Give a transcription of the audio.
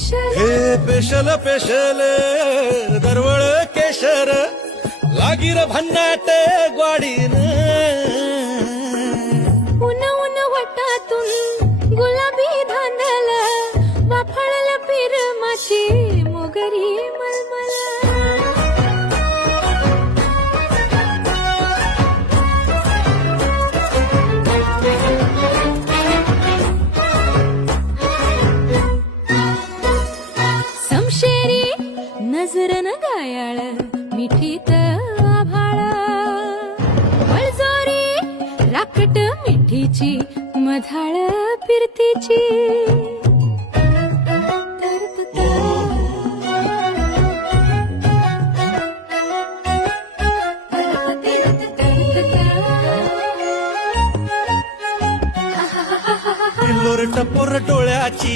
special हे special special दरवळ केशर लागीर भन्नाट ग्वाडीन उन उन वटातून गुलाबी धांदल वाफळल पिरमाची मोगरी मलमल समशेरी नजर न गायाळ मिठीत आभाळ बळजोरी राकट मिठीची मधाळ फिरतीची किल्लोर टपोर डोळ्याची